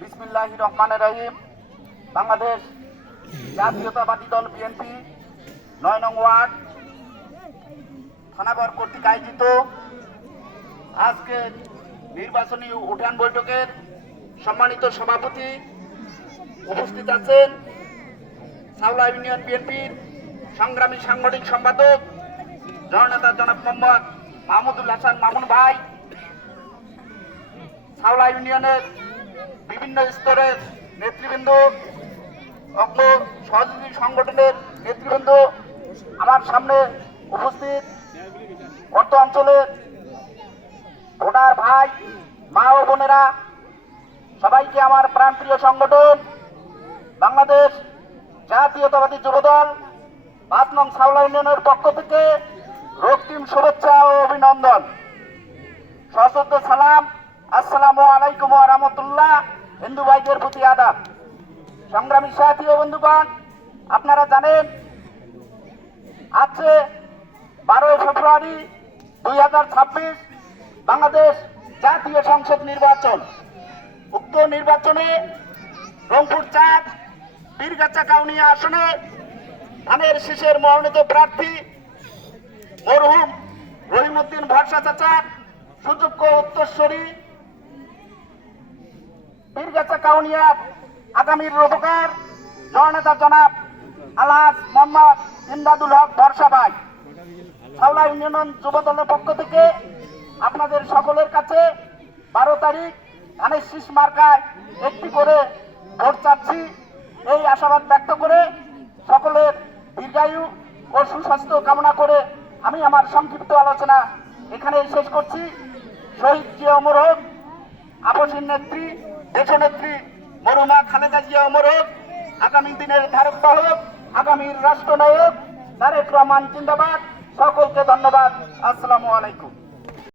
বিসমিল্লাহির রহমানির রহিম। বাংলাদেশ জাতীয়তাবাদী দল বিএনপি ৯ নং ওয়ার্ড থানাগড় কর্তৃক আয়োজিত আজকের নির্বাচনী উঠান বৈঠকের সম্মানিত সভাপতি উপস্থিত আছেন সাউলা ইউনিয়ন বিএনপির সংগ্রামী সাংগঠনিক সম্পাদক জননেতা জনাব মোহাম্মদ মাহমুদুল হাসান মামুন ভাই, সাউলা ইউনিয়নের বিভিন্ন স্তরের নেতৃবৃন্দ, অঙ্গ সহযোগী সংগঠনের নেতৃবৃন্দ, আমার সামনে উপস্থিত অর্থ অঞ্চলের ভোটার ভাই, মা ও বোনেরা, সবাইকে আমার প্রাণপ্রিয় সংগঠন বাংলাদেশ জাতীয়তাবাদী যুবদল ৫ নং সাউলা ইউনিয়নের পক্ষ থেকে রক্তিম শুভেচ্ছা ও অভিনন্দন। সশ্রদ্ধ সালাম, আসসালামু আলাইকুম ওয়া রাহমাতুল্লাহ। হিন্দু ভাইদের প্রতি আদাব। সংগ্রামী সাথী ও বন্ধুগণ, আপনারা জানেন আজকে ১২ ফেব্রুয়ারি ২০২৬ বাংলাদেশ জাতীয় সংসদ নির্বাচন। উক্ত নির্বাচনে রংপুর ৪ পীরগাছা কাউনিয়া আসনে ধানের শীষের মনোনীত প্রার্থী মরহুম রহিমউদ্দিন ভরসা চাচার সুযোগ্য উত্তরসূরি পীরগাছা কাউনিয়ার আগামীর রূপকার জননেতা জনাব আলহাজ মোহাম্মদ ইমদাদুল হক ভরসা ভাই, সাউলা ইউনিয়ন যুবদলের পক্ষ থেকে আপনাদের সকলের কাছে ১২ তারিখ ধানের শীষ মার্কায় একটি করে ভোট চাচ্ছি, এই আশাবাদ ব্যক্ত করে সকলের দীর্ঘায়ু ও সুস্বাস্থ্য কামনা করে আমি আমার সংক্ষিপ্ত আলোচনা এখানেই শেষ করছি। শহীদ জিয়া অমর হোক, আপসীর নেত্রী দেশনেত্রী মরহুমা খালেদা জিয়া অমর হোক, আগামী দিনের ধারক বাহক, আগামীর রাষ্ট্রনায়ক তারেক রহমান জিন্দাবাদ। সকলকে ধন্যবাদ। আসসালামু আলাইকুম।